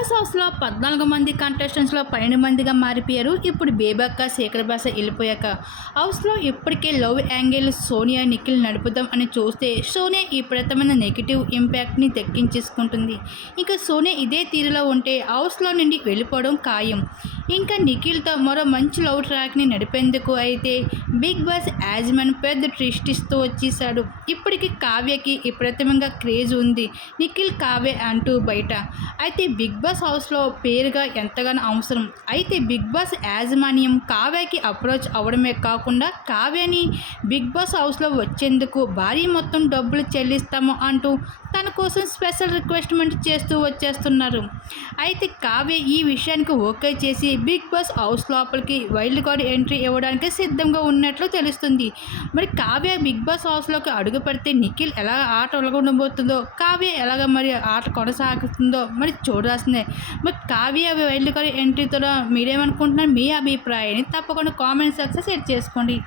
Boss హౌస్లో పద్నాలుగు మంది కంటెస్టెంట్స్లో పన్నెండు మందిగా మారిపోయారు. ఇప్పుడు బేబక్క శేఖర్ బాస వెళ్ళిపోయాక హౌస్లో ఇప్పటికే లవ్ యాంగిల్ సోనియా నిఖిల్ నడుపుదాం అని చూస్తే సోనియా ఈ ప్రతమైన నెగిటివ్ ఇంపాక్ట్ని దక్కించేసుకుంటుంది ఇంకా సోనియా ఇదే తీరులో ఉంటే హౌస్లో నుండి వెళ్ళిపోవడం ఖాయం. ఇంకా నిఖిల్తో మరో మంచి లవ్ ట్రాక్ని నడిపేందుకు అయితే బిగ్ బాస్ యాజ్మన్ పెద్ద ట్విస్ట్ ఇస్తూ వచ్చేసాడు ఇప్పటికి కావ్యకి విపరీతంగా క్రేజ్ ఉంది. నిఖిల్ కావ్య అంటూ బయట. అయితే బిగ్ బాస్ హౌస్లో పేరుగా ఎంతగానో అవసరం. అయితే బిగ్ బాస్ యాజమాన్యం కావ్యకి అప్రోచ్ అవ్వడమే కాకుండా కావ్యని బిగ్ బాస్ హౌస్లో వచ్చేందుకు భారీ మొత్తం డబ్బులు చెల్లిస్తాము అంటూ తన కోసం స్పెషల్ రిక్వెస్ట్మెంట్ చేస్తూ వచ్చేస్తున్నారు. అయితే కావ్య ఈ విషయానికి ఓకే చేసి బిగ్ బాస్ హౌస్ లోపలికి వైల్డ్ కార్డ్ ఎంట్రీ ఇవ్వడానికి సిద్ధంగా ఉన్నట్లు తెలుస్తుంది. మరి కావ్య బిగ్ బాస్ హౌస్లోకి అడుగు పెడితే నిఖిల్ ఎలా ఆట ఉండబోతుందో కావ్య ఎలాగ మరి ఆట కొనసాగుతుందో మరి చూడాల్సిందే. మరి కావ్య వైల్డ్ కార్డ్ ఎంట్రీతో మీరేమనుకుంటున్నారు? మీ అభిప్రాయాన్ని తప్పకుండా కామెంట్ సెక్షన్ సెట్ చేసుకోండి.